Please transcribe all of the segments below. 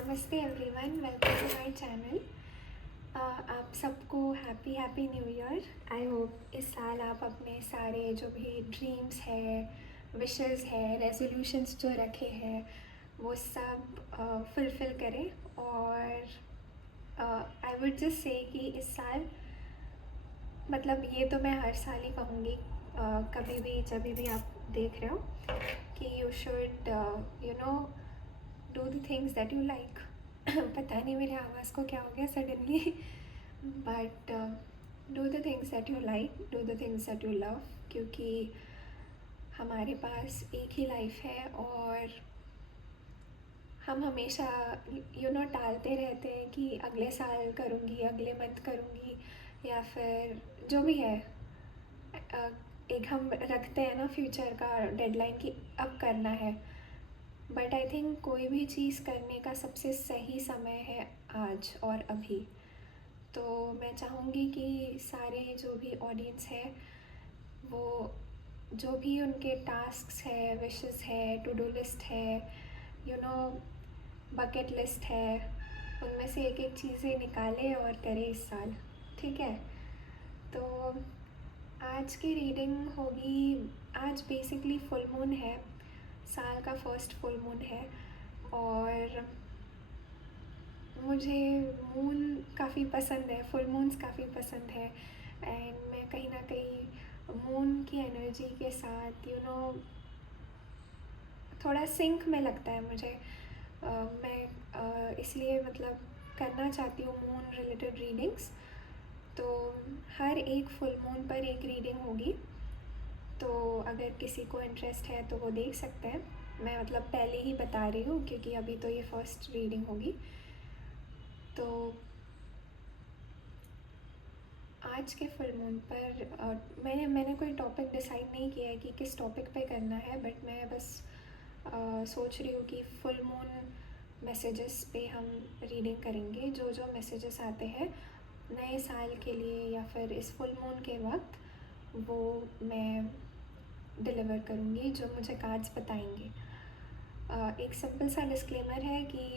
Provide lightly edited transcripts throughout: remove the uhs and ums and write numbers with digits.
नमस्ते everyone, welcome to my channel. आप सबको happy new year. I hope इस साल आप अपने सारे जो भी ड्रीम्स है, विशेस है, रेजोल्यूशंस जो रखे हैं वो सब फुलफ़िल करें। और आई वुड जस्ट से कि इस साल, मतलब ये तो मैं हर साल ही कहूँगी, कभी भी जब भी आप देख रहे हो, कि you should do the things that you like. पता नहीं मेरे आवाज़ को क्या हो गया suddenly, but do the things that you like, do the things that you love, क्योंकि हमारे पास एक ही लाइफ है और हम हमेशा टालते रहते हैं कि अगले साल करूँगी, अगले मंथ करूँगी, या फिर जो भी है। एक हम रखते हैं ना फ्यूचर का डेडलाइन कि अब करना है, बट आई थिंक कोई भी चीज़ करने का सबसे सही समय है आज और अभी। तो मैं चाहूँगी कि सारे जो भी ऑडियंस है वो जो भी उनके टास्क्स है, विशेस है, टू डू लिस्ट है, बकेट लिस्ट है, उनमें से एक एक चीज़ें निकाले और करें इस साल। ठीक है, तो आज की रीडिंग होगी। आज बेसिकली फुल मून है, साल का फर्स्ट फुल मून है, और मुझे मून काफ़ी पसंद है, फुल मून्स काफ़ी पसंद है। एंड मैं कहीं ना कहीं मून की एनर्जी के साथ थोड़ा सिंक में लगता है मुझे। मैं इसलिए मतलब करना चाहती हूँ मून रिलेटेड रीडिंग्स। तो हर एक फुल मून पर एक रीडिंग होगी, तो अगर किसी को इंटरेस्ट है तो वो देख सकते हैं। मैं मतलब पहले ही बता रही हूँ क्योंकि अभी तो ये फर्स्ट रीडिंग होगी। तो आज के फुल मून पर मैंने कोई टॉपिक डिसाइड नहीं किया है कि किस टॉपिक पे करना है, बट मैं बस सोच रही हूँ कि फुल मून मैसेजेस पे हम रीडिंग करेंगे। जो जो मैसेजेस आते हैं नए साल के लिए या फिर इस फुल मून के वक्त, वो मैं डिलीवर करूँगी जो मुझे कार्ड्स बताएंगे। एक सिंपल सा डिस्क्लेमर है कि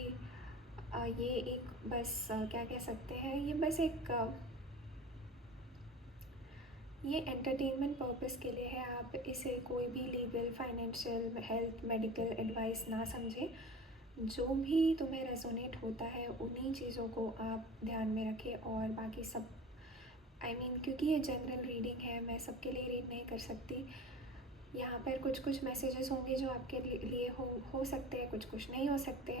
ये एक बस क्या कह सकते हैं, ये बस एक ये एंटरटेनमेंट पर्पस के लिए है। आप इसे कोई भी legal, financial, health, medical advice ना समझें। जो भी तुम्हें रेजोनेट होता है उन्हीं चीज़ों को आप ध्यान में रखें, और बाकी सब क्योंकि ये जनरल रीडिंग है, मैं सबके लिए रीड नहीं कर सकती। यहाँ पर कुछ कुछ मैसेजेस होंगे जो आपके लिए हो सकते हैं, कुछ कुछ नहीं हो सकते।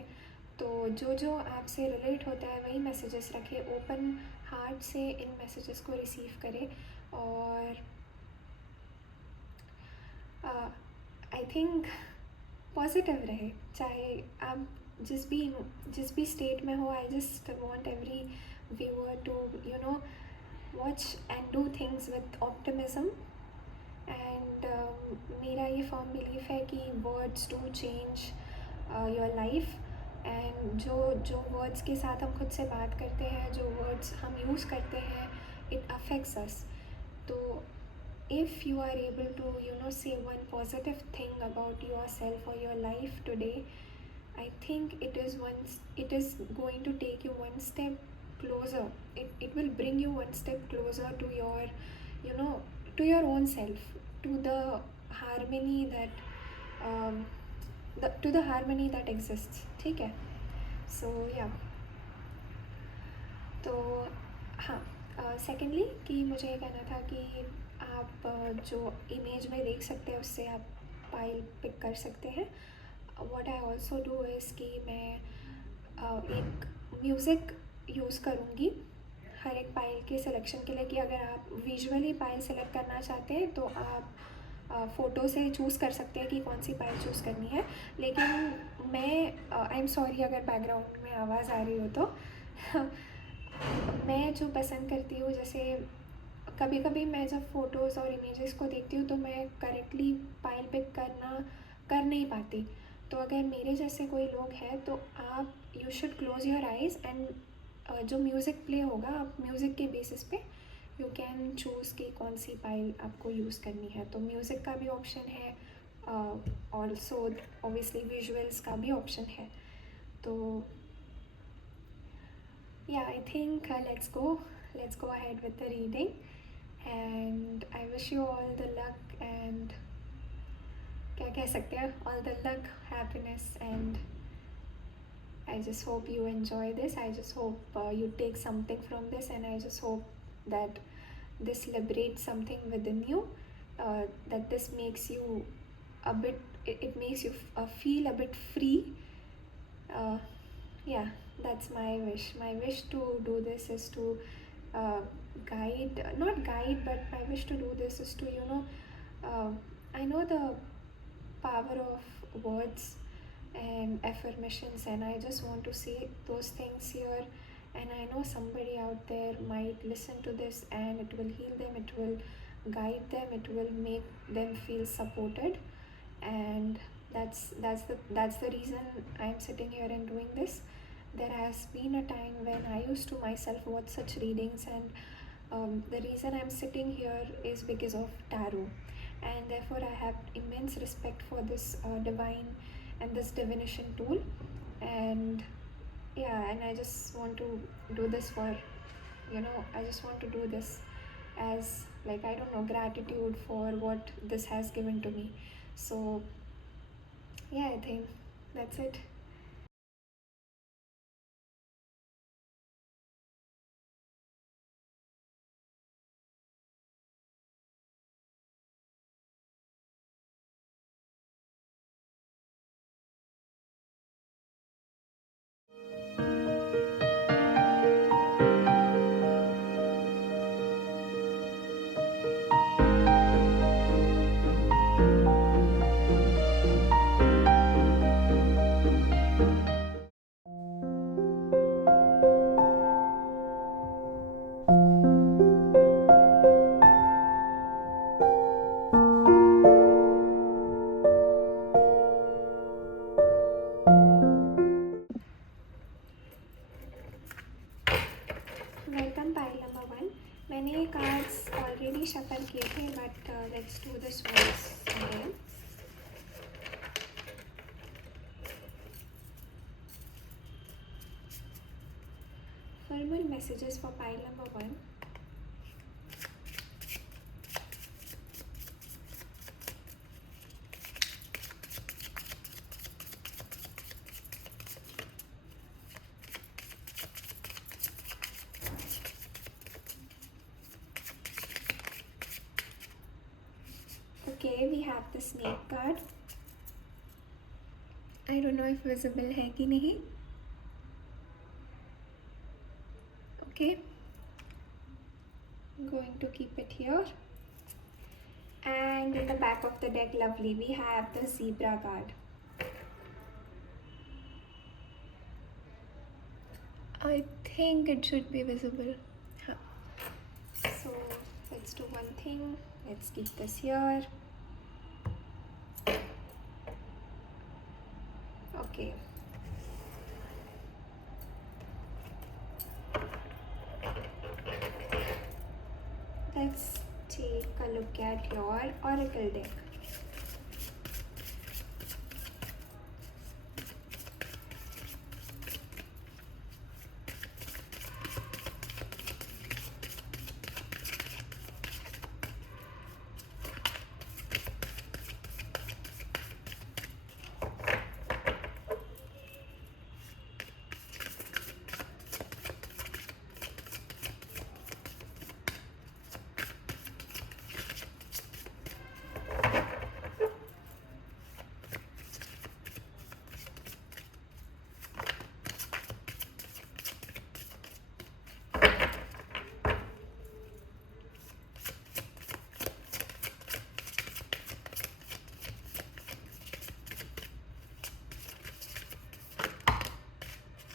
तो जो जो आपसे रिलेट होता है वही मैसेजेस रखें, ओपन हार्ट से इन मैसेजेस को रिसीव करें। और आई थिंक पॉजिटिव रहे, चाहे आप जिस भी स्टेट में हो। I just want every viewer to watch and do things with optimism. And मेरा ये फर्म बिलीफ है कि words do change your life. And जो वर्ड्स के साथ हम खुद से बात करते हैं, जो वर्ड्स हम यूज़ करते हैं, इट अफेक्ट्स अस। तो if you are able to say one positive thing about yourself or your life today, I think it is going to take you one step closer. It will bring you one step closer to your you know to your own self, to the harmony that to the harmony that exists. ठीक है, so yeah. तो हाँ, secondly कि मुझे ये कहना था कि आप जो इमेज में देख सकते हैं उससे आप पाइल पिक कर सकते हैं। What I also do is कि मैं एक म्यूज़िक यूज़ करूँगी हर एक पाइल के सिलेक्शन के लिए, कि अगर आप विजुअली पाइल सेलेक्ट करना चाहते हैं तो आप फ़ोटो से चूज़ कर सकते हैं कि कौन सी पाइल चूज़ करनी है। लेकिन मैं आई एम सॉरी अगर बैकग्राउंड में आवाज़ आ रही हो तो मैं जो पसंद करती हूँ, जैसे कभी कभी मैं जब फ़ोटोज़ और इमेजेस को देखती हूँ तो मैं करेक्टली पाइल पिक कर नहीं पाती। तो अगर मेरे जैसे कोई लोग हैं तो आप you should close your eyes, and जो म्यूज़िक प्ले होगा आप म्यूज़िक के बेसिस पे यू कैन चूज़ कि कौन सी पाइल आपको यूज़ करनी है। तो म्यूज़िक का भी ऑप्शन है, ऑल्सो ऑब्वियसली विजुअल्स का भी ऑप्शन है। तो yeah, I think let's go ahead with the reading, and I wish you all the luck and क्या कह सकते हैं, all the luck, happiness, and I just hope you enjoy this. I just hope you take something from this, and I just hope that this liberates something within you, that this makes you a bit, it makes you feel a bit free. uh, yeah, that's my wish. My wish to do this is to uh, guide, not guide, but my wish to do this is to, uh, I know the power of words and affirmations, and I just want to say those things here, and I know somebody out there might listen to this and it will heal them, it will guide them, it will make them feel supported, and that's the reason I'm sitting here and doing this. There has been a time when I used to myself watch such readings, and the reason I'm sitting here is because of tarot, and therefore I have immense respect for this divine and this divination tool. And yeah, and I just want to do this for, I just want to do this as, like, I don't know, gratitude for what this has given to me. So yeah, I think that's it. Welcome pile number one. मैंने ये cards already shuffle किए थे, but let's do this once again. Formal messages for pile number one. Okay, we have the snake card. I don't know if visible है कि नहीं. Okay, I'm going to keep it here. And in the back of the deck, lovely, we have the zebra card. I think it should be visible. Huh. So let's do one thing. Let's keep this here. Okay. Let's take a look at your oracle deck.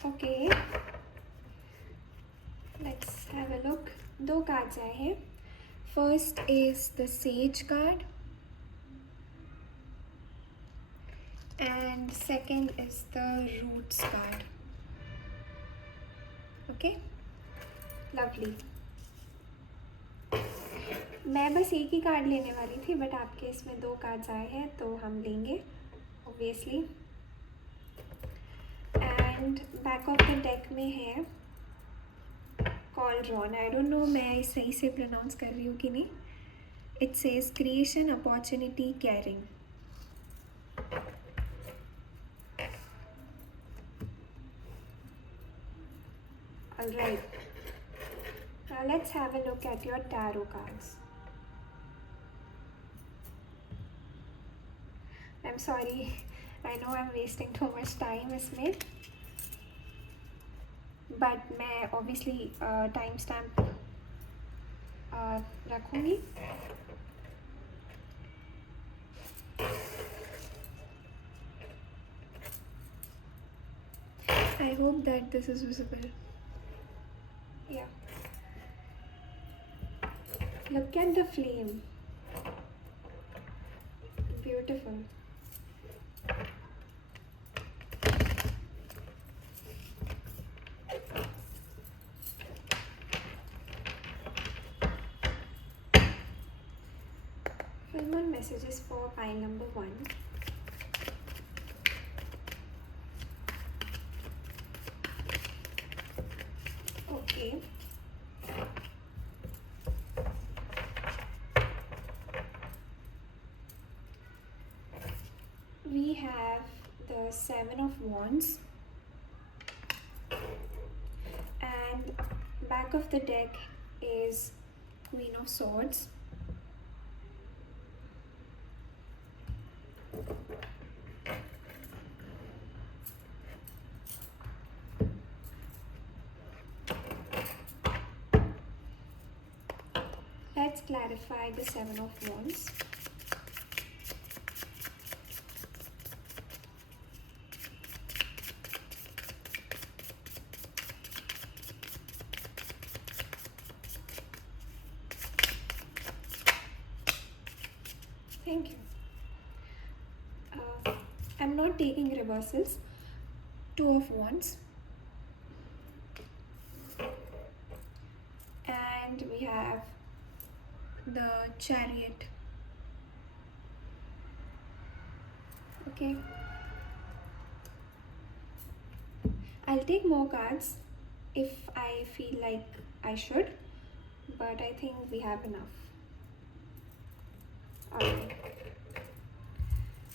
Okay, let's have a look. दो cards आए हैं. First is the Sage card, and second is the Roots card. Okay, lovely. मैं बस एक ही card लेने वाली थी, but आपके इसमें दो कार्ड्स आए हैं तो हम लेंगे obviously. And back of the deck में है cauldron. I don't know मैं सही से pronounce कर रही हूँ कि नहीं. It says creation, opportunity, caring. Alright. Now let's have a look at your tarot cards. I'm sorry. I know I'm wasting too much time इसमें. But मैं obviously timestamp रखूँगी. I hope that this is visible. Yeah. Look at the flame. Beautiful. Few more messages for pile number 1. Okay. We have the 7 of Wands, and back of the deck is Queen of Swords. Let's clarify the 7 of Wands. Thank you. I'm not taking reversals. 2 of Wands. And we have the Chariot. Okay. I'll take more cards if I feel like I should, but I think we have enough. Okay.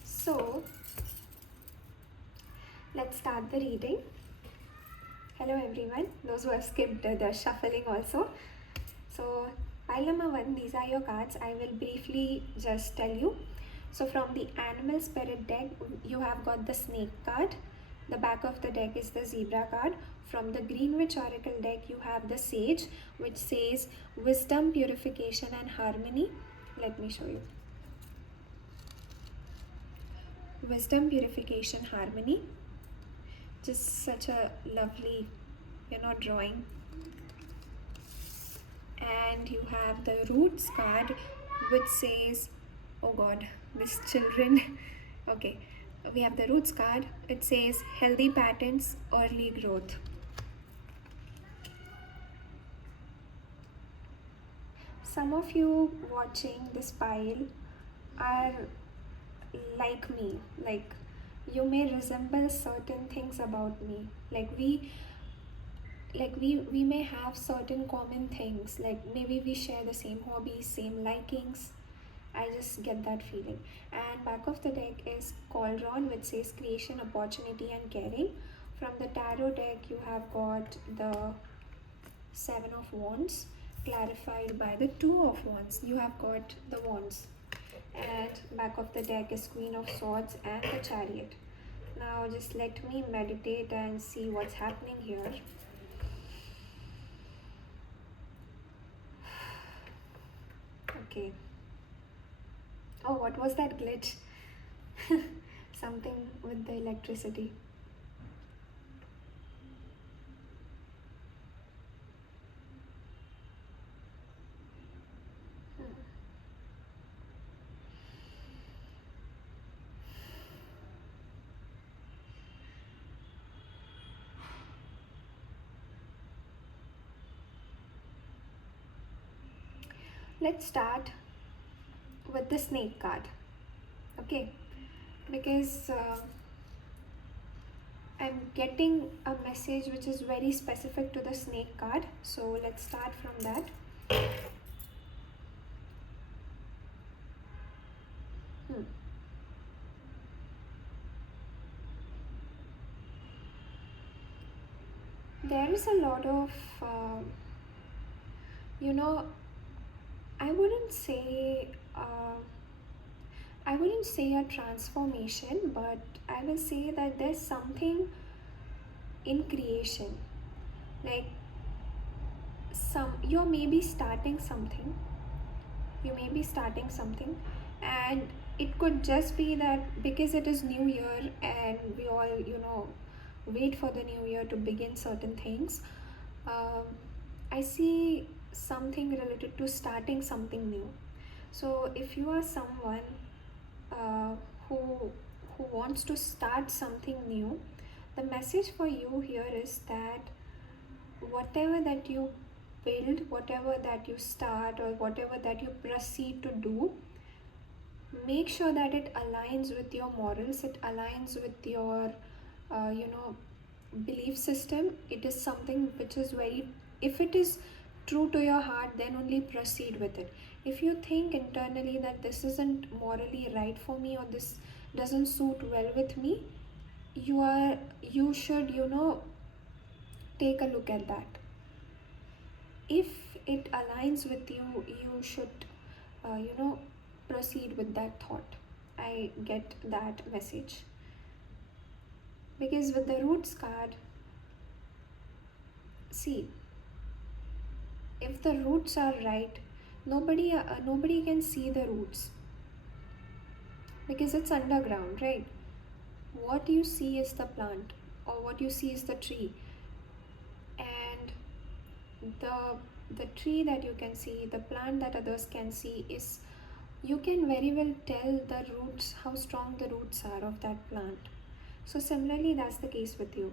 So, let's start the reading. Hello everyone, those who have skipped the shuffling also. So, pile number 1, these are your cards. I will briefly just tell you. So, from the Animal Spirit deck, you have got the Snake card. The back of the deck is the Zebra card. From the Greenwich Oracle deck, you have the Sage, which says Wisdom, Purification and Harmony. Let me show you. Wisdom, Purification, Harmony. Just such a lovely, drawing. And you have the Roots card, which says, oh god, this children. Okay, we have the Roots card. It says healthy patterns, early growth. Some of you watching this pile are like me. Like, you may resemble certain things about me. We may have certain common things. Like, maybe we share the same hobbies, same likings. I just get that feeling. And back of the deck is Cauldron, which says creation, opportunity and caring. From the tarot deck, you have got the 7 of Wands, clarified by the 2 of Wands. You have got the Wands. And back of the deck is Queen of Swords and the Chariot. Now just let me meditate and see what's happening here. Okay. Oh, what was that glitch? Something with the electricity. Let's start with the Snake card. Okay, because I'm getting a message which is very specific to the snake card. So let's start from that. Hmm. There is a lot of, you know, I wouldn't say, I wouldn't say a transformation, but I will say that there's something in creation. Like you're maybe starting something. You may be starting something, and it could just be that because it is New Year and we all, wait for the New Year to begin certain things. Um, I see something related to starting something new. So if you are someone uh, who wants to start something new, the message for you here is that whatever that you build, whatever that you start, or whatever that you proceed to do, make sure that it aligns with your morals, it aligns with your belief system. It is something which is very, if it is true to your heart, then only proceed with it. If you think internally that this isn't morally right for me, or this doesn't suit well with me, you should take a look at that. If it aligns with you, you should proceed with that thought. I get that message. Because with the roots card, see, if the roots are right, nobody can see the roots because it's underground, right? What you see is the plant, or what you see is the tree, and the the tree that you can see, the plant that others can see, is you can very well tell the roots, how strong the roots are of that plant. So similarly, that's the case with you.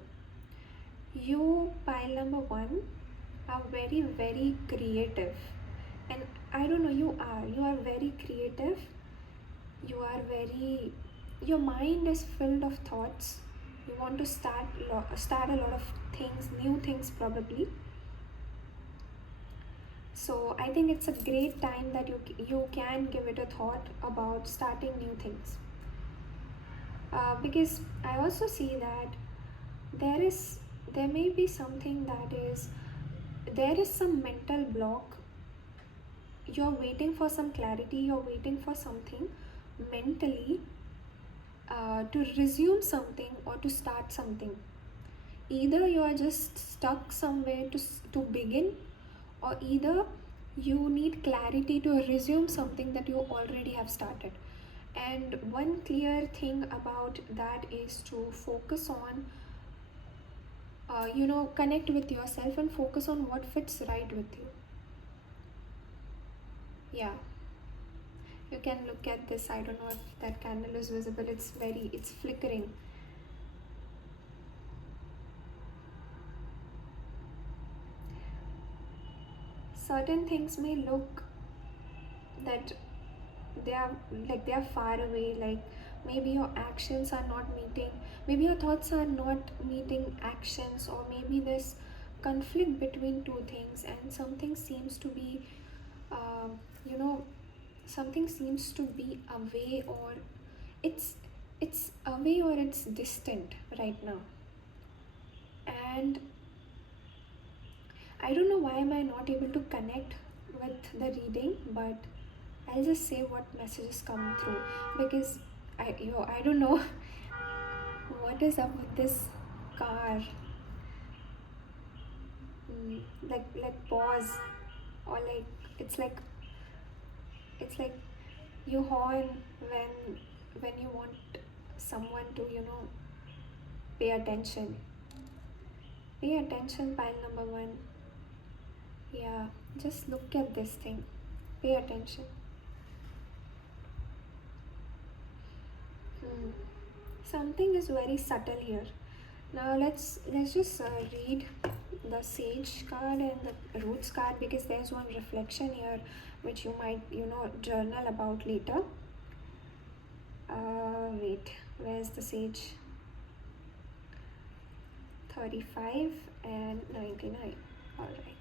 You, pile number one, are very, very creative. And I don't know, you are very creative. You are very, your mind is filled of thoughts. You want to start a lot of things, new things probably. So I think it's a great time that you can give it a thought about starting new things. Because I also see that there is there may be something that is, there is some mental block. You're waiting for some clarity, you're waiting for something mentally, to resume something or to start something. Either you are just stuck somewhere to begin, or either you need clarity to resume something that you already have started. And one clear thing about that is to focus on, connect with yourself and focus on what fits right with you. Yeah, you can look at this. I don't know if that candle is visible. It's flickering. Certain things may look that they are they are far away, like maybe your actions are not meeting, maybe your thoughts are not meeting actions, or maybe there's conflict between two things, and something seems to be, uh, you know something seems to be away, or it's away, or it's distant right now. And I don't know why am I not able to connect with the reading, but I'll just say what messages come through, because I don't know what is up with this car. Like pause, or like it's like it's like you horn when you want someone to pay attention. Pay attention, pile number one. Yeah, just look at this thing. Pay attention. Hmm. Something is very subtle here. Now let's just read the Sage card and the Roots card, because there's one reflection here which you might journal about later. Wait, where's the Sage? 35 and 99. Alright.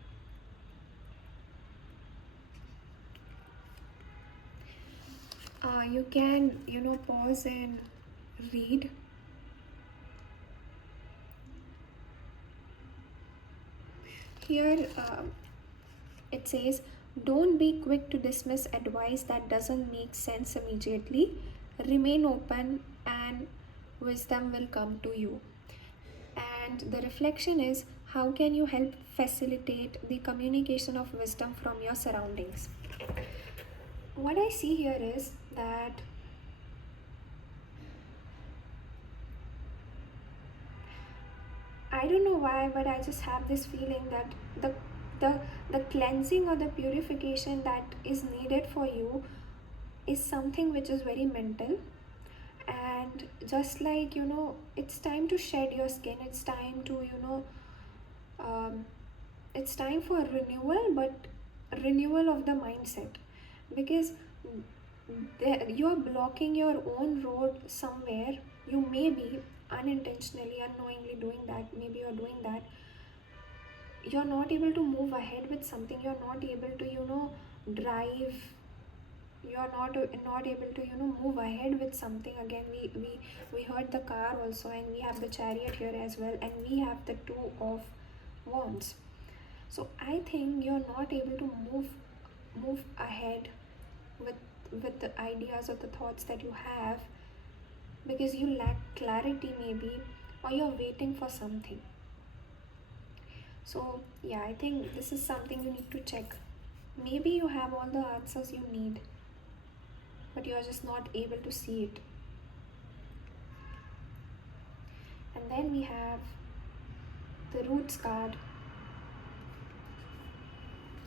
You can, pause and read. Here it says, don't be quick to dismiss advice that doesn't make sense immediately. Remain open and wisdom will come to you. And the reflection is, how can you help facilitate the communication of wisdom from your surroundings? What I see here is that I don't know why, but I just have this feeling that the the the cleansing or the purification that is needed for you is something which is very mental. And just like, it's time to shed your skin, it's time to, um, it's time for renewal, but renewal of the mindset. Because you are blocking your own road somewhere. You may be unintentionally, unknowingly doing that. Maybe you're doing that. You're not able to move ahead with something. You're not able to, drive. You're not able to, move ahead with something. Again, we heard the car also, and we have the chariot here as well, and we have the two of wands. So I think you're not able to move ahead with the ideas or the thoughts that you have, because you lack clarity maybe, or you're waiting for something. So yeah, I think this is something you need to check. Maybe you have all the answers you need, but you're just not able to see it. And then we have the roots card.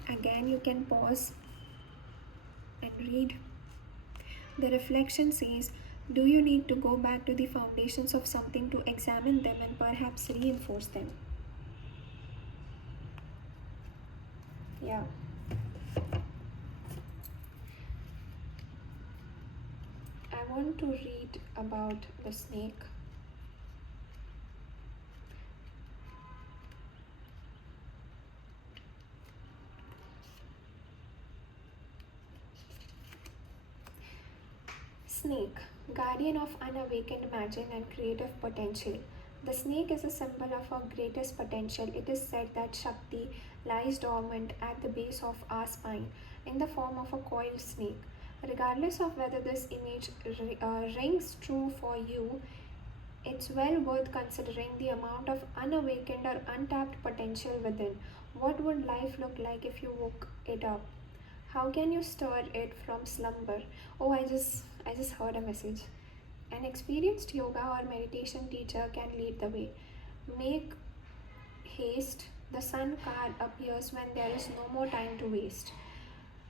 Again, you can pause and read. The reflection says, do you need to go back to the foundations of something to examine them and perhaps reinforce them? Yeah. I want to read about the snake. Snake, guardian of unawakened magic and creative potential. The snake is a symbol of our greatest potential. It is said that Shakti lies dormant at the base of our spine in the form of a coiled snake. Regardless of whether this image rings true for you, it's well worth considering the amount of unawakened or untapped potential within. What would life look like if you woke it up? How can you stir it from slumber? Oh, I just heard a message. An experienced yoga or meditation teacher can lead the way. Make haste. The sun card appears when there is no more time to waste.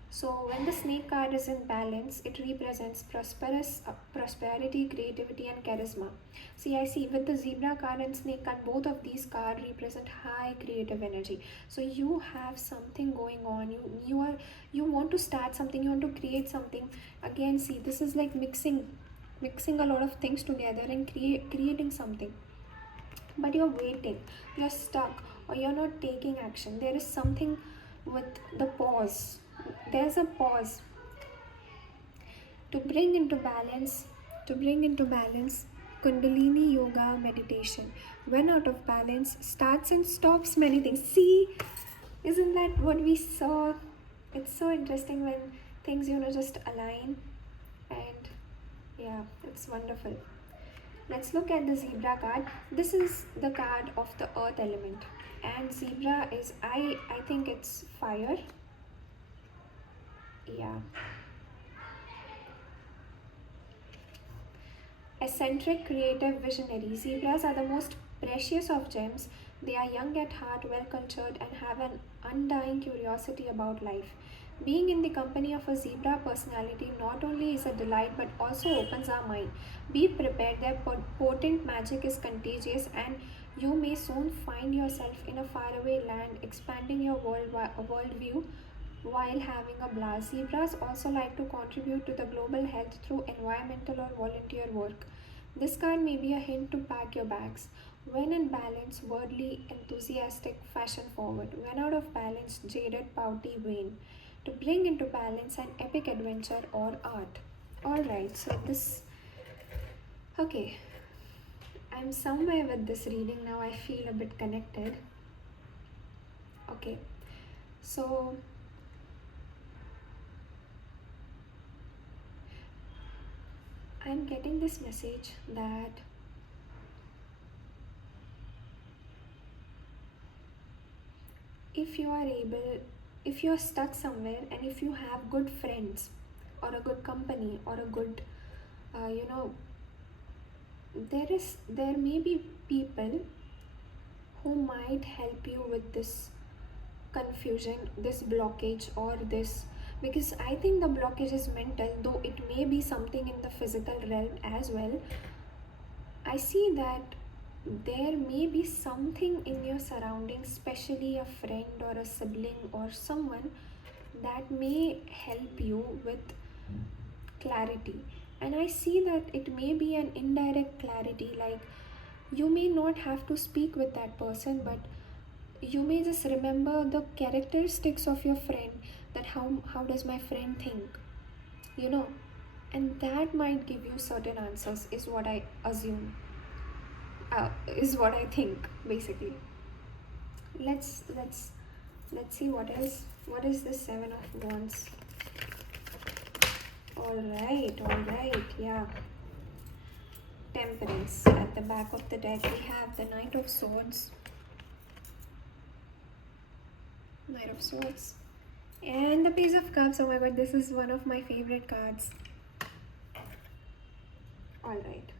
So when the snake card is in balance, it represents prosperity, creativity, and charisma. See, I see with the zebra card and snake card, both of these cards represent high creative energy. So you have something going on. You want to start something. You want to create something. Again, see, this is like mixing a lot of things together and creating something. But you're waiting. You're stuck, or you're not taking action. There is something with the pause. There's a pause to bring into balance kundalini yoga meditation. When out of balance, starts and stops many things. See, isn't that what we saw? It's so interesting when things just align, and yeah, it's wonderful. Let's look at the zebra card. This is the card of the earth element, and zebra is, I think it's fire. Yeah. Eccentric, creative, visionary. Zebras are the most precious of gems. They are young at heart, well cultured, and have an undying curiosity about life. Being in the company of a zebra personality not only is a delight but also opens our mind. Be prepared, their potent magic is contagious, and you may soon find yourself in a faraway land, expanding your worldview while having a blast. Zebras also like to contribute to the global health through environmental or volunteer work. This card may be a hint to pack your bags. When in balance, worldly, enthusiastic, fashion forward. When out of balance, jaded, pouty, vain. To bring into balance an epic adventure or art. Alright, so this. Okay, I'm somewhere with this reading now. I feel a bit connected. Okay, so I'm getting this message that if you are able, if you're stuck somewhere and if you have good friends or a good company or a good, you know, there may be people who might help you with this confusion, this blockage, or this, because I think the blockage is mental, though it may be something in the physical realm as well. I see that there may be something in your surroundings, especially a friend or a sibling or someone that may help you with clarity. And I see that it may be an indirect clarity, like you may not have to speak with that person, but you may just remember the characteristics of your friend, that how does my friend think, you know, and that might give you certain answers, is what I assume, is what I think basically. Let's see what is this Seven of Wands. All right, yeah. Temperance. At the back of the deck we have the Knight of Swords, and the Page of Cups. Oh my god, this is one of my favorite cards. All right.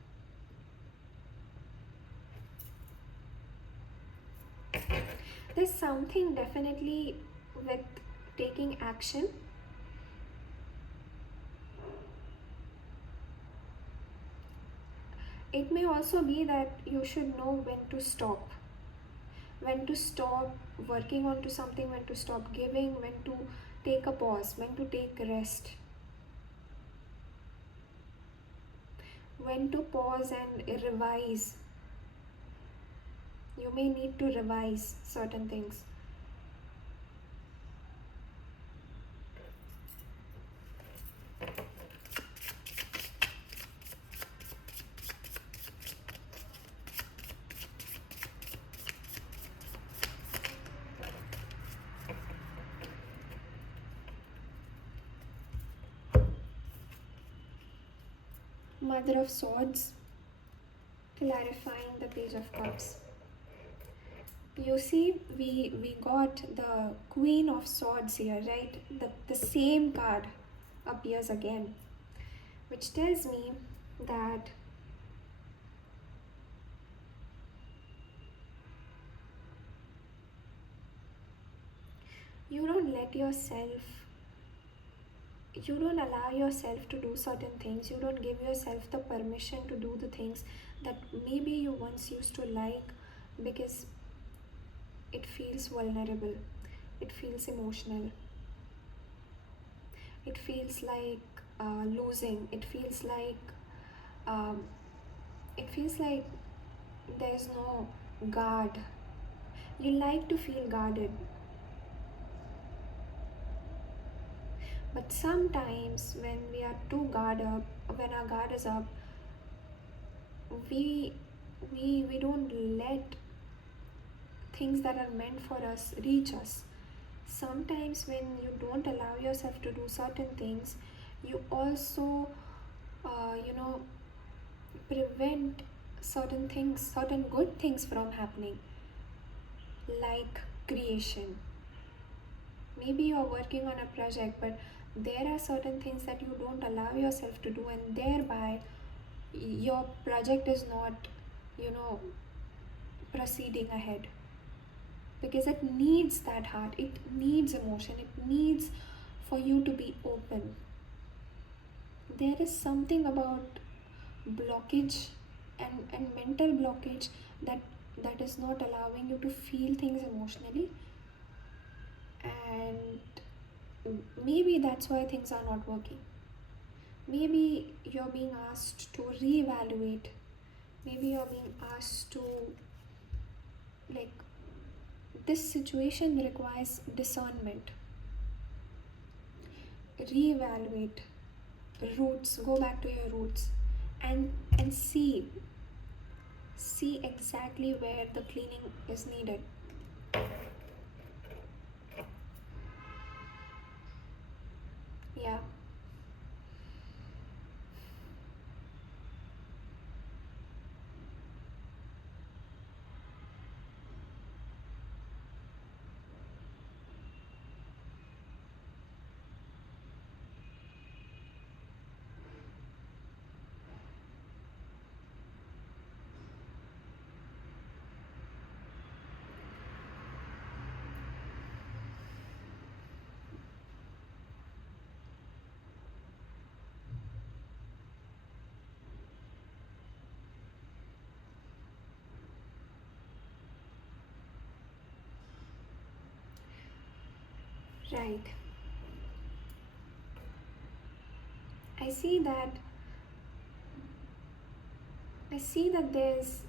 There's something definitely with taking action. It may also be that you should know when to stop working onto something, when to stop giving, when to take a pause, when to take rest, when to pause and revise. You may need to revise certain things. Mother of Swords, clarifying the Page of Cups. You see, we got the Queen of Swords here, right? The same card appears again, which tells me that you don't allow yourself to do certain things. You don't give yourself the permission to do the things that maybe you once used to like, because it feels vulnerable, it feels emotional, it feels like losing, um, it feels like there's no guard. You like to feel guarded, but sometimes when we are too guarded up, when our guard is up, we don't let things that are meant for us reach us. Sometimes when you don't allow yourself to do certain things, you also prevent certain things, certain good things from happening, like creation. Maybe you are working on a project, but there are certain things that you don't allow yourself to do, and thereby your project is not, proceeding ahead, because it needs that heart, it needs emotion, it needs for you to be open. There is something about blockage and mental blockage that is not allowing you to feel things emotionally, and maybe that's why things are not working. Maybe you're being asked to reevaluate, maybe you're being asked to like this situation requires discernment. Reevaluate roots, go back to your roots, and see exactly where the cleaning is needed. Yeah. Right. I see that there's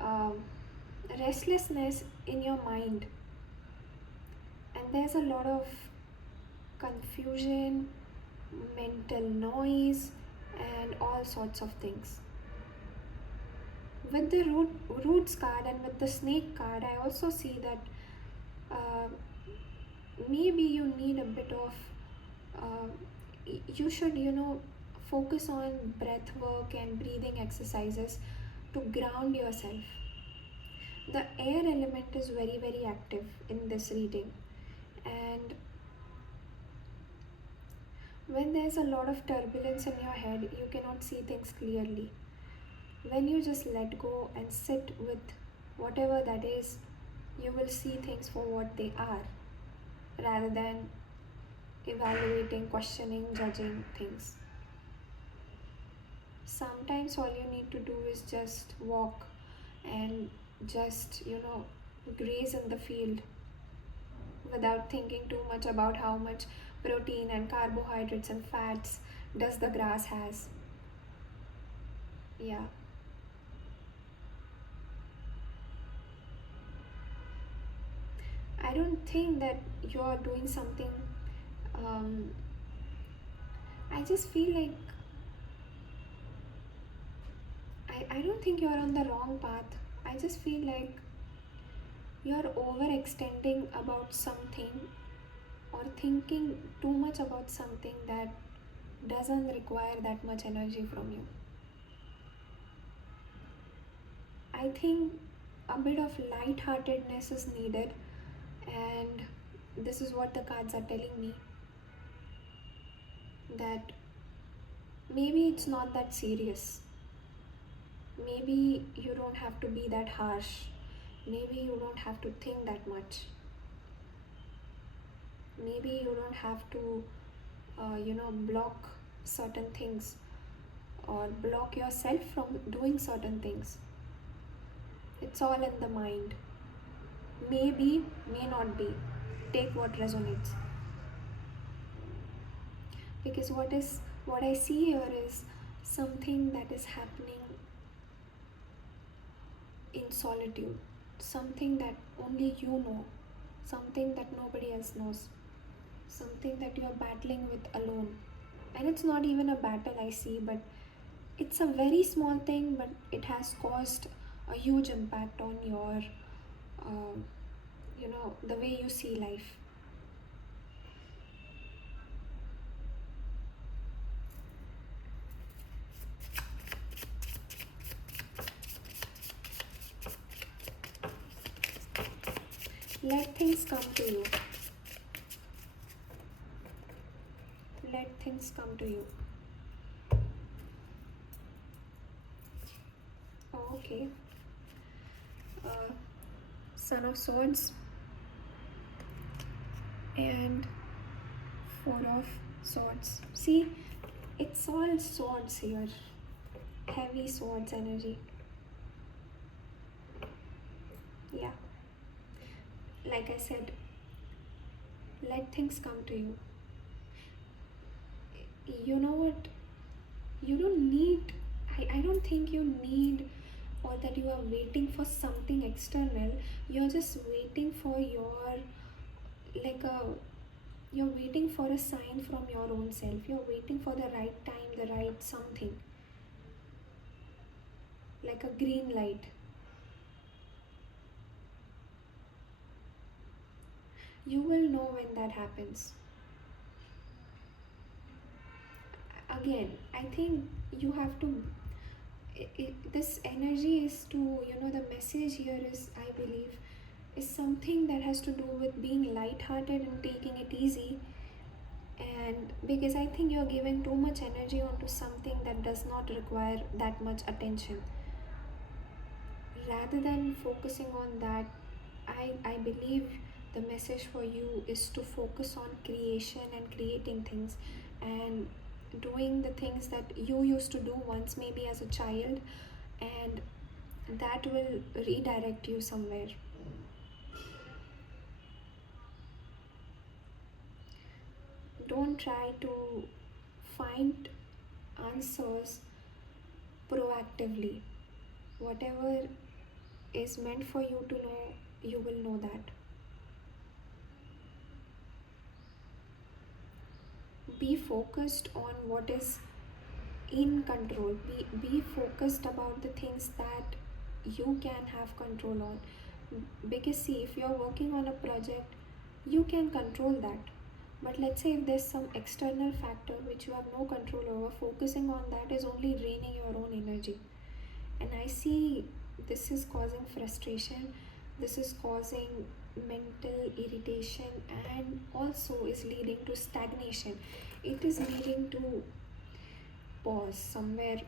um, restlessness in your mind, and there's a lot of confusion, mental noise, and all sorts of things. With the roots card and with the snake card, I also see that uh, maybe you need a bit of uh, you should, focus on breath work and breathing exercises to ground yourself. The air element is very, very active in this reading, and when there's a lot of turbulence in your head, you cannot see things clearly. When you just let go and sit with whatever that is, you will see things for what they are rather than evaluating, questioning, judging things. Sometimes all you need to do is just walk and just, graze in the field without thinking too much about how much protein and carbohydrates and fats does the grass has. Yeah. I don't think that you're doing something. um, I just feel like I don't think you're on the wrong path. I just feel like you're overextending about something or thinking too much about something that doesn't require that much energy from you. I think a bit of lightheartedness is needed, and this is what the cards are telling me, that maybe it's not that serious. Maybe you don't have to be that harsh. Maybe you don't have to think that much. Maybe you don't have to, block certain things or block yourself from doing certain things. It's all in the mind. Maybe, may not be. Take what resonates. Because what I see here is something that is happening in solitude, something that only you know, something that nobody else knows, something that you're battling with alone. And it's not even a battle, I see, but it's a very small thing, but it has caused a huge impact on your, uh, the way you see life. Let things come to you. Let things come to you. Oh, okay. Uh, Son of Swords and Four of Swords. See, it's all swords here. Heavy swords energy. Yeah. Like I said, let things come to you. You know what? You don't need, I don't think you need or or that you are waiting for something external. You're just waiting for like a you're waiting for a sign from your own self. You're waiting for the right time, the right something, like a green light. You will know when that happens. Again, I think you have to this energy is to, the message here is, I believe, is something that has to do with being light-hearted and taking it easy. And because I think you're giving too much energy onto something that does not require that much attention, rather than focusing on that, I believe the message for you is to focus on creation and creating things and doing the things that you used to do once, maybe as a child, and that will redirect you somewhere. Don't try to find answers proactively. Whatever is meant for you to know, you will know that. Be focused on what is in control. Be focused about the things that you can have control on. Because see, if you're working on a project, you can control that. But let's say if there's some external factor which you have no control over, focusing on that is only draining your own energy. And I see this is causing frustration, this is causing mental irritation, and also is leading to stagnation. It is leading to pause somewhere.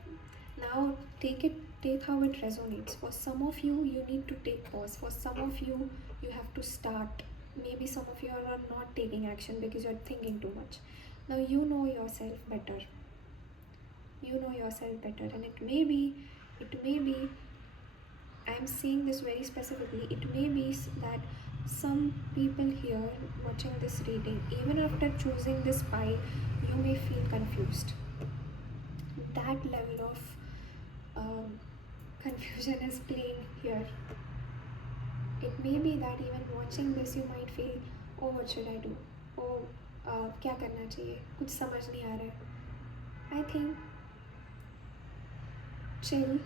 Now take how it resonates. For some of you, you need to take pause. For some of you, you have to start. Maybe some of you are not taking action because you're thinking too much. Now you know yourself better. You know yourself better, and it may be, I'm saying this very specifically, it may be that some people here watching this reading, even after choosing this pile, you may feel confused. That level of confusion is playing here. It may be that even watching this, you might feel, oh, what should I do? Oh, क्या करना चाहिए? कुछ समझ नहीं आ रहा है. I think chill,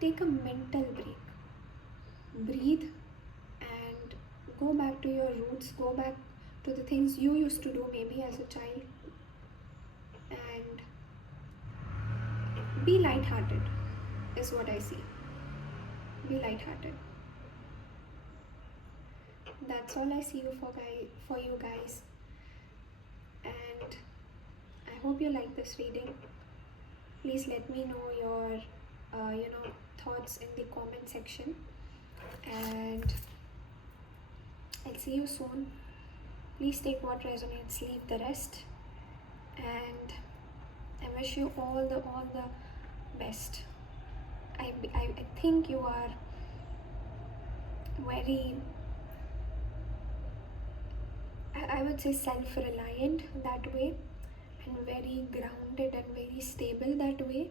take a mental break, breathe, and go back to your roots. Go back to the things you used to do maybe as a child, and be light-hearted is what I see. Be light-hearted. That's all I see you for you guys, and I hope you like this reading. Please let me know your thoughts in the comment section, and I'll see you soon. Please take what resonates, leave the rest, and I wish you all the best. I think you are very, I would say, self-reliant that way, and very grounded and very stable that way.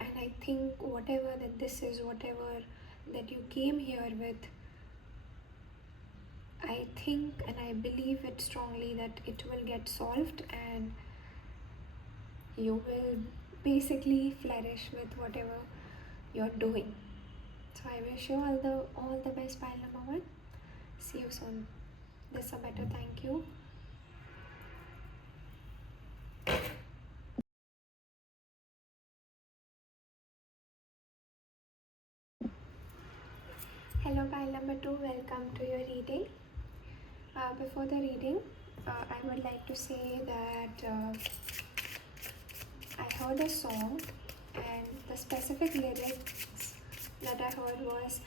And I think whatever that this is, whatever that you came here with, I think and I believe it strongly that it will get solved, and you will basically flourish with whatever you're doing. So I wish you all the best, pile number 1. See you soon. This is a better thank you. Hello, pile number 2. Welcome to your reading. Before the reading, I would like to say that I heard a song, and the specific lyrics that I heard was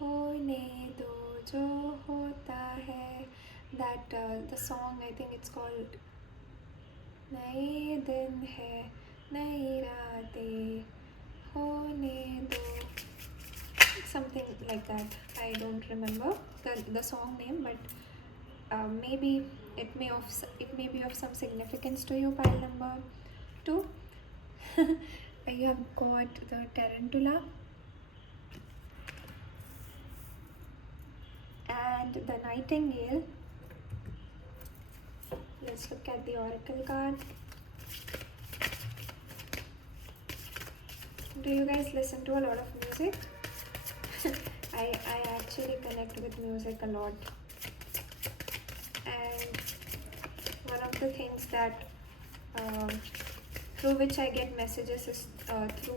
होने दो जो होता है. That the song, I think it's called नए दिन है नई रातें होने दो, something like that. I don't remember the song name, but maybe it may be of some significance to you, pile number 2. You have got the tarantula and the nightingale. Let's look at the oracle card. Do you guys listen to a lot of music? I actually connect with music a lot, and one of the things that through which I get messages is through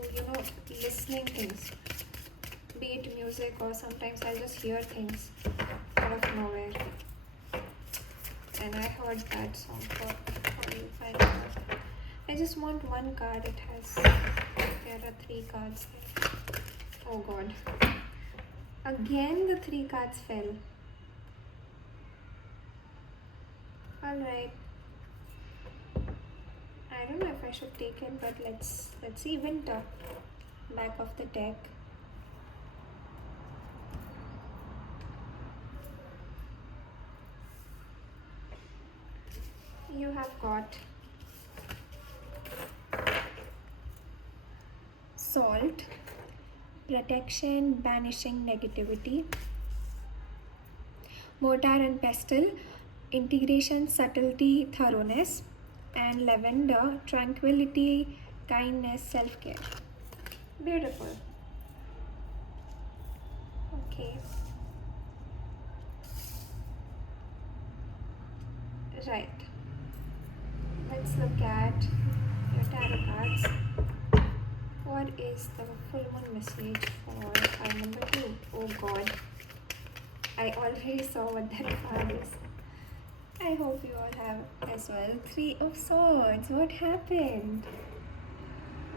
listening things, be it music or sometimes I'll just hear things out of nowhere. And I heard that song for you. I just want one card. There are 3 cards there. Oh god. Again the 3 cards fell. Alright. I don't know if I should take it, but let's see. Winter. Back of the deck. You have got salt, protection, banishing negativity, mortar and pestle, integration, subtlety, thoroughness, and lavender, tranquility, kindness, self-care. Beautiful. Okay. Right. Let's look at your tarot cards. What is the full moon message for card number 2? Oh god. I already saw what that card is. I hope you all have as well. 3 of Swords. What happened?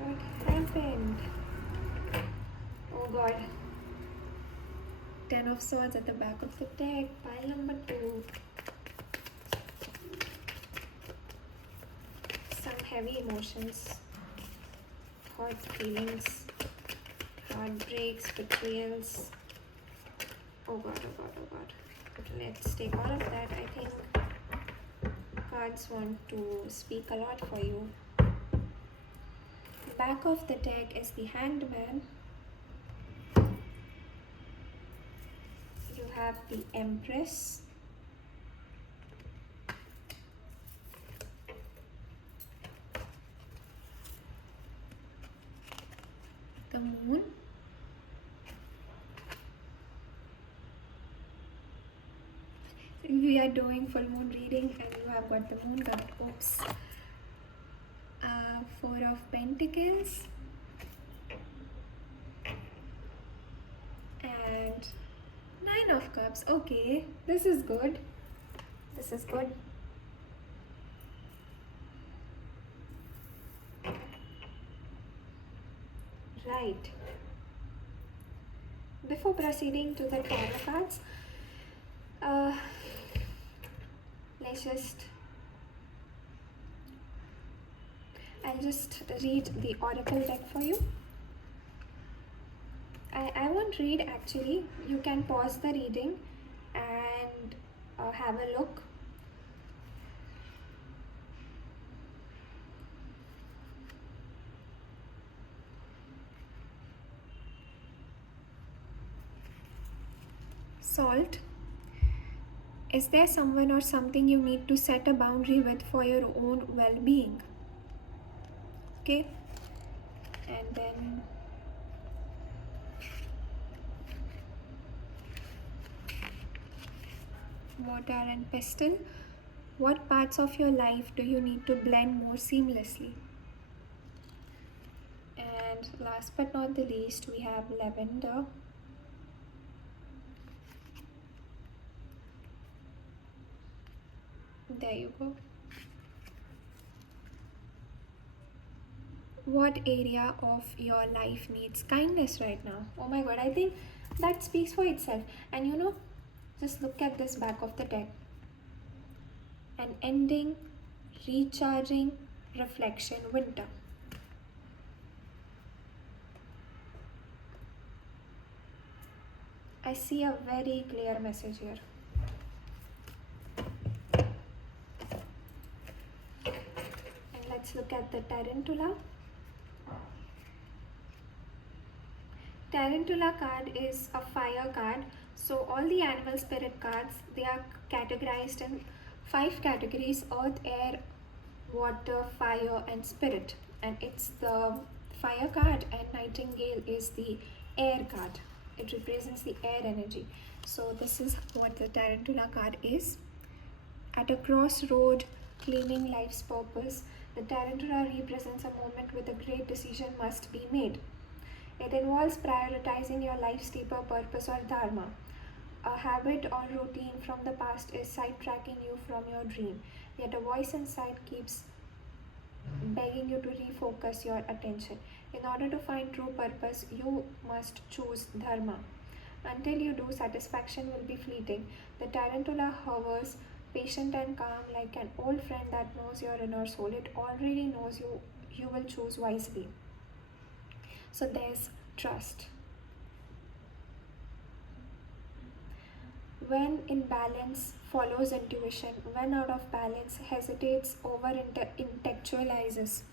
What happened? Oh god. 10 of Swords at the back of the deck. Pile number 2. Some heavy emotions. Hurt feelings. Heartbreaks. Betrayals. Oh god, oh god, oh god. Let's take all of that. I think cards want to speak a lot for you. Back of the deck is the Hanged Man. You have the Empress. The Moon. We are doing full moon reading and you have got the moon card. Oops. 4 of Pentacles and 9 of Cups. Okay, this is good. This is good. Right. Before proceeding to the tarot cards, I'll just read the oracle deck for you. I won't read actually. You can pause the reading and have a look. Salt. Is there someone or something you need to set a boundary with for your own well-being? Okay. And then mortar and pestle. What parts of your life do you need to blend more seamlessly? And last but not the least, we have lavender. There you go. What area of your life needs kindness right now? Oh my god, I think that speaks for itself. And just look at this back of the deck. An ending, recharging, reflection, winter. I see a very clear message here. And let's look at the tarantula. Tarantula card is a fire card. So all the animal spirit cards, they are categorized in 5 categories: earth, air, water, fire and spirit. And it's the fire card, and nightingale is the air card. It represents the air energy. So this is what the tarantula card is. At a crossroad, claiming life's purpose, the tarantula represents a moment where the great decision must be made. It involves prioritizing your life's deeper purpose or dharma. A habit or routine from the past is sidetracking you from your dream, yet a voice inside keeps begging you to refocus your attention. In order to find true purpose, you must choose dharma. Until you do, satisfaction will be fleeting. The tarantula hovers, patient and calm, like an old friend that knows your inner soul. It already knows you will choose wisely. So there's trust. When in balance, follows intuition. When out of balance, hesitates, over intellectualizes.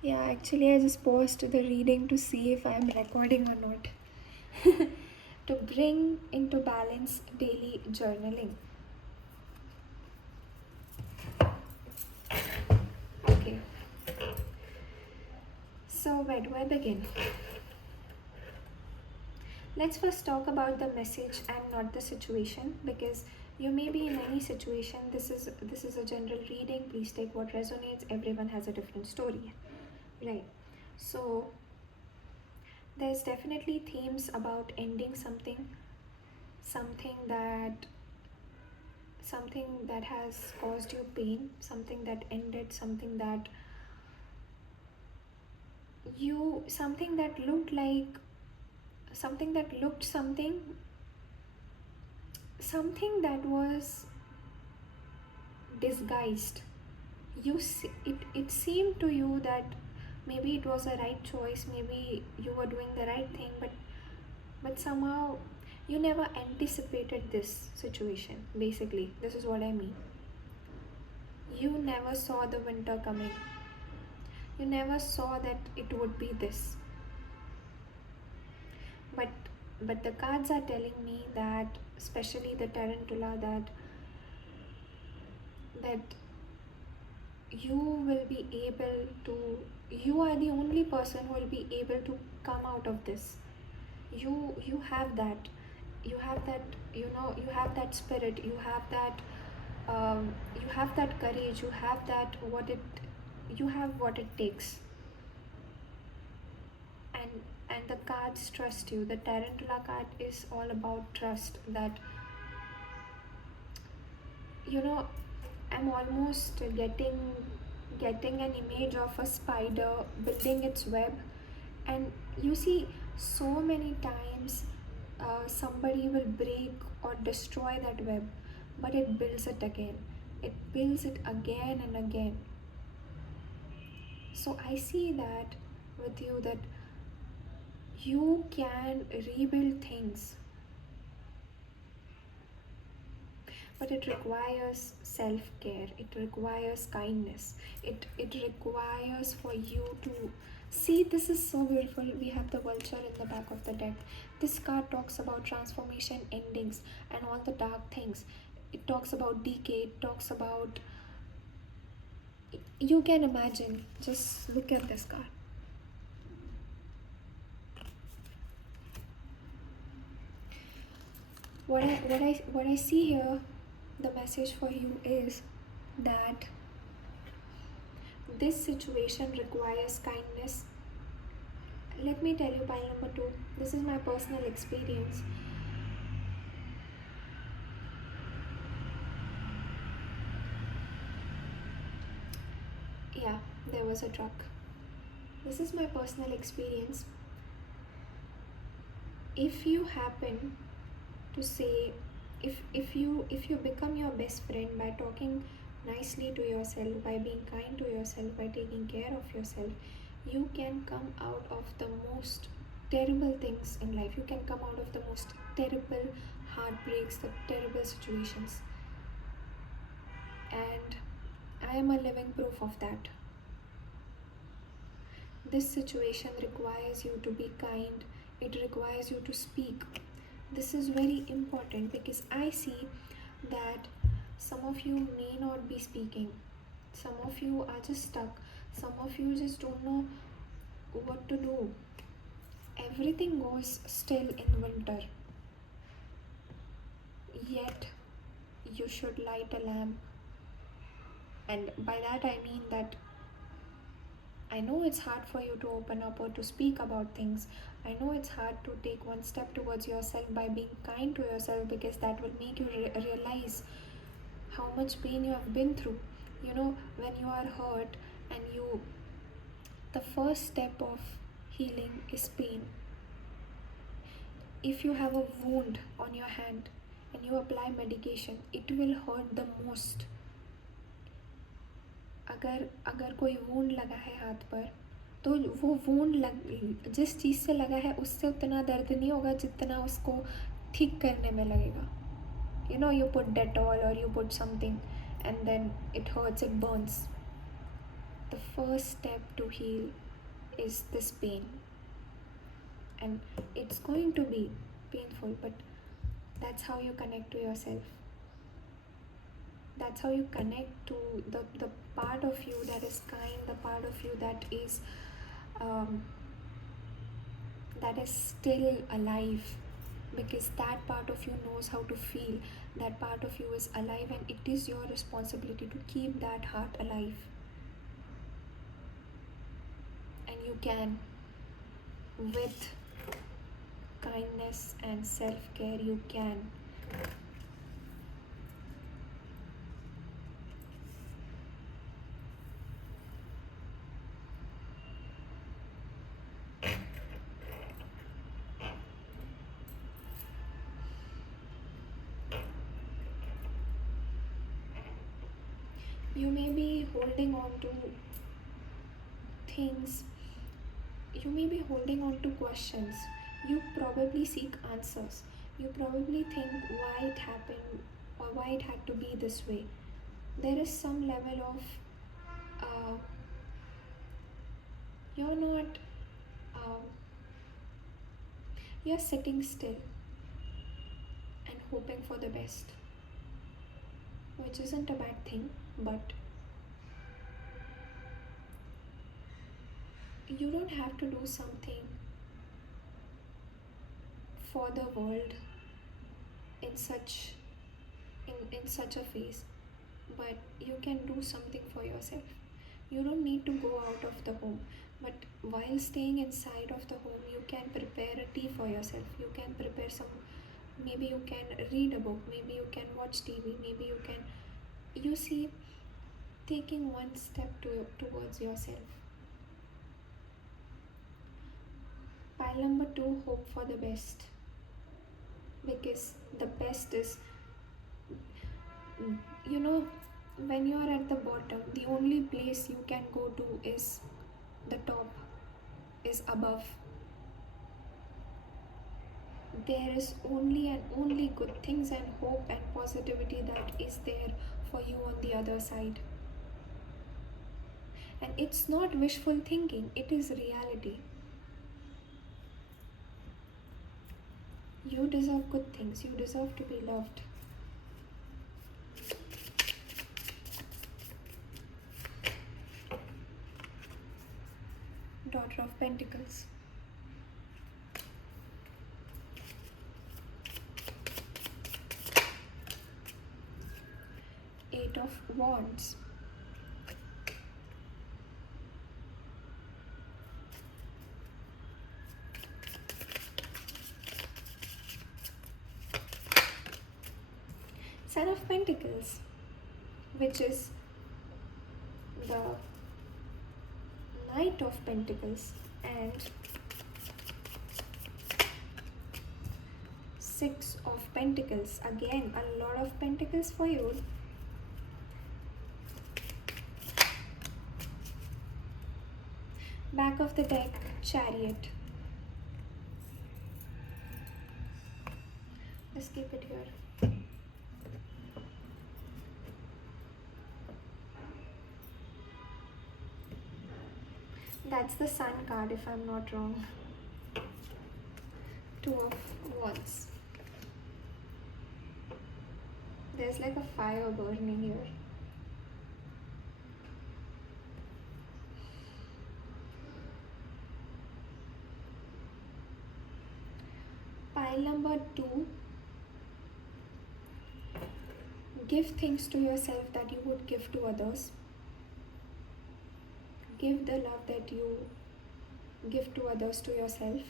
Yeah, actually, I just paused the reading to see if I'm recording or not. To bring into balance, daily journaling. Okay. So, where do I begin? Let's first talk about the message and not the situation, because you may be in any situation. This is a general reading. Please take what resonates. Everyone has a different story, right? So there's definitely themes about ending something, something that something that has caused you pain, something that ended, something that looked like something that looked something that was disguised. It seemed to you that maybe it was a right choice, maybe you were doing the right thing, but somehow you never anticipated this situation. Basically, this is what I mean. You never saw the winter coming. You never saw that it would be this. But the cards are telling me that, especially the tarantula, that you will be able to, you are the only person who will be able to come out of this. You have that, you have that spirit, you have that courage, you have what it takes. And the cards trust you. The tarantula card is all about trust. That, I'm almost getting an image of a spider building its web. And you see, so many times somebody will break or destroy that web, but it builds it again. It builds it again and again. So I see that with you, that you can rebuild things, but it requires self-care, it requires kindness, it requires for you to see. This is so beautiful. We have the vulture in the back of the deck. This card talks about transformation, endings and all the dark things. It talks about decay, it talks about, you can imagine, just look at this card. What I see here, the message for you is that this situation requires kindness. Let me tell you, pile number 2, this is my personal experience. Yeah, there was a truck. This is my personal experience. If you happen to say, if you become your best friend by talking nicely to yourself, by being kind to yourself, by taking care of yourself, you can come out of the most terrible things in life. You can come out of the most terrible heartbreaks, the terrible situations. And I am a living proof of that. This situation requires you to be kind, it requires you to speak. This is very important because I see that some of you may not be speaking, some of you are just stuck, some of you just don't know what to do. Everything goes still in winter, yet you should light a lamp. And by that I mean that I know it's hard for you to open up or to speak about things. I know it's hard to take one step towards yourself by being kind to yourself, because that will make you realize how much pain you have been through. You know, when you are hurt and the first step of healing is pain. If you have a wound on your hand and you apply medication, it will hurt the most. अगर कोई wound लगा है हाथ पर, तो वो wound जिस चीज़ से लगा है उससे उतना दर्द नहीं होगा जितना उसको ठीक करने में लगेगा. You know, you put Dettol or you put something and then it hurts, it burns. The first step to heal is this pain. And it's going to be painful, but that's how you connect to yourself. That's how you connect to the part of you that is kind, the part of you that is still alive, because that part of you knows how to feel. That part of you is alive, and it is your responsibility to keep that heart alive. And you can, with kindness and self-care, you can. You may be holding on to things, you may be holding on to questions. You probably seek answers. You probably think why it happened or why it had to be this way. There is some level of you're not you're sitting still and hoping for the best, which isn't a bad thing, but you don't have to do something for the world in such a phase, but you can do something for yourself. You don't need to go out of the home, but while staying inside of the home, you can prepare a tea for yourself. You can prepare maybe you can read a book, maybe you can watch TV, maybe you can, you see, taking one step towards yourself. Pile number 2, hope for the best, because the best is, you know, when you are at the bottom, the only place you can go to is the top, is above. There is only and only good things and hope and positivity that is there for you on the other side. And it's not wishful thinking, it is reality. You deserve good things, you deserve to be loved. Daughter of Pentacles. Eight of Wands. Son of Pentacles, which is the Knight of Pentacles, and Six of Pentacles. Again, a lot of pentacles for you. Back of the deck, Chariot. Let's keep it here. That's the sun card if I'm not wrong. Two of Wands. There's like a fire burning here. Pile number 2. Give things to yourself that you would give to others. Give the love that you give to others to yourself.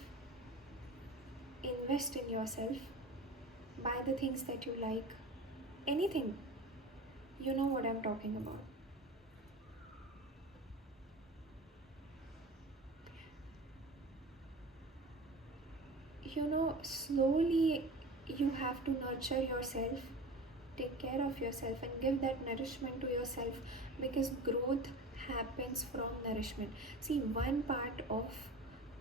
Invest in yourself. Buy the things that you like. Anything. You know what I'm talking about. Slowly you have to nurture yourself, take care of yourself, and give that nourishment to yourself, because growth happens from nourishment. See, one part of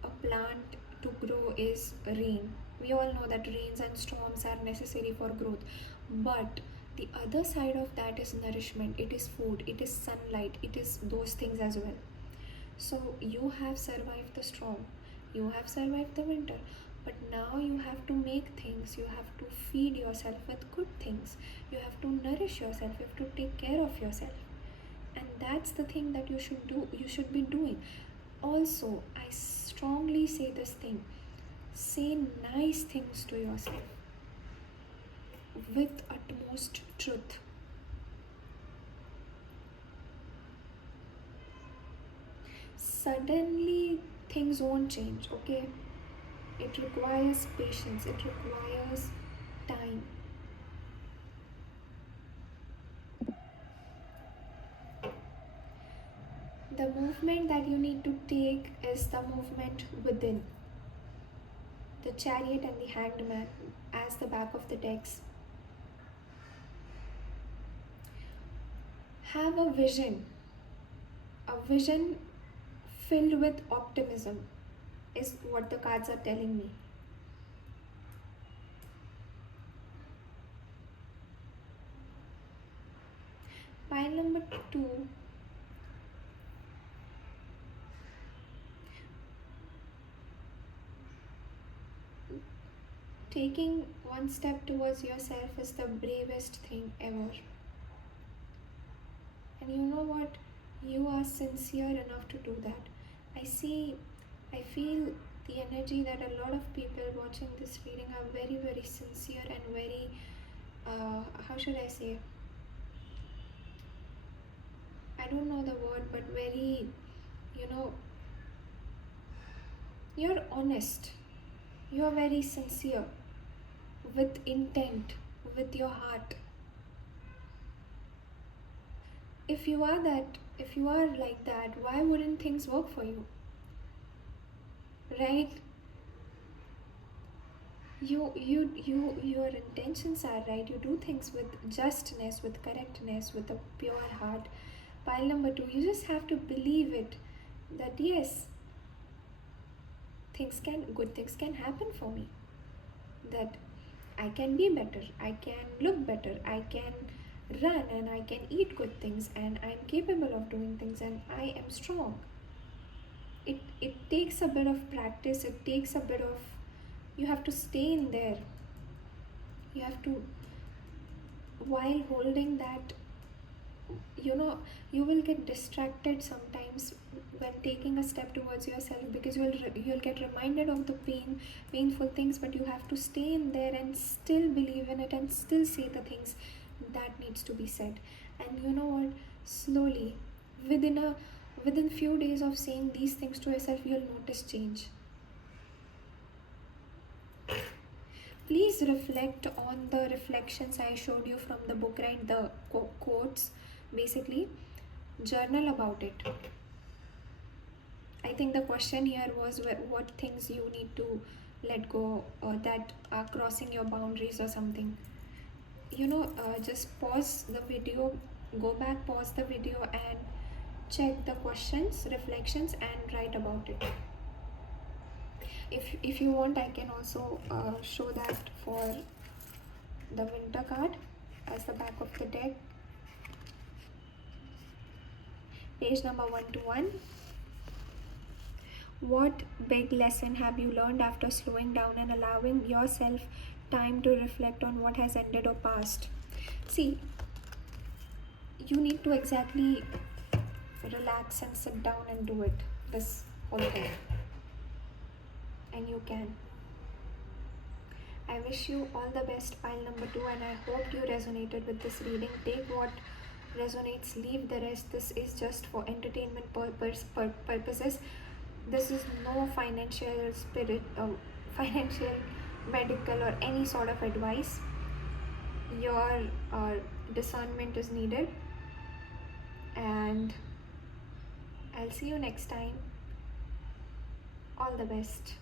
a plant to grow is rain. We all know that rains and storms are necessary for growth, but the other side of that is nourishment. It is food, it is sunlight, it is those things as well. So you have survived the storm, you have survived the winter, but now you have to make things, you have to feed yourself with good things, you have to nourish yourself, you have to take care of yourself. And that's the thing that you should do, you should be doing. Also, I strongly say this thing: say nice things to yourself with utmost truth. Suddenly things won't change, okay? It requires patience, it requires time. The movement that you need to take is the movement within. The Chariot and the Hanged Man as the back of the decks. Have a vision filled with optimism, is what the cards are telling me. Pile number 2. Taking one step towards yourself is the bravest thing ever. And you know what? You are sincere enough to do that. I feel the energy that a lot of people watching this reading are very, very sincere and very, how should I say? I don't know the word, but very, you're honest. You're very sincere, with intent, with your heart. If you are like that, why wouldn't things work for you? Right? Your intentions are right. You do things with justness, with correctness, with a pure heart. Pile number 2, you just have to believe it, that yes, good things can happen for me, that I can be better, I can look better, I can run, and I can eat good things, and I'm capable of doing things, and I am strong. It takes a bit of practice, it takes a bit of, you have to stay in there. You have to, while holding that, you will get distracted sometimes when taking a step towards yourself, because you'll get reminded of the painful things, but you have to stay in there and still believe in it and still say the things that needs to be said. And you know what, slowly, within few days of saying these things to yourself, you'll notice change. Please reflect on the reflections I showed you from the book, right? The quotes, basically. Journal about it. I think the question here was what things you need to let go, or that are crossing your boundaries or something. Just pause the video, go back, pause the video, and check the questions, reflections, and write about it. If you want, I can also show that for the winter card as the back of the deck. Page number 121. What big lesson have you learned after slowing down and allowing yourself time to reflect on what has ended or passed? See, you need to exactly relax and sit down and do it, this whole thing. And you can. I wish you all the best, pile number 2, and I hope you resonated with this reading. Take what resonates, leave the rest. This is just for entertainment purposes. This is no financial financial, medical, or any sort of advice. Your discernment is needed, and I'll see you next time. All the best.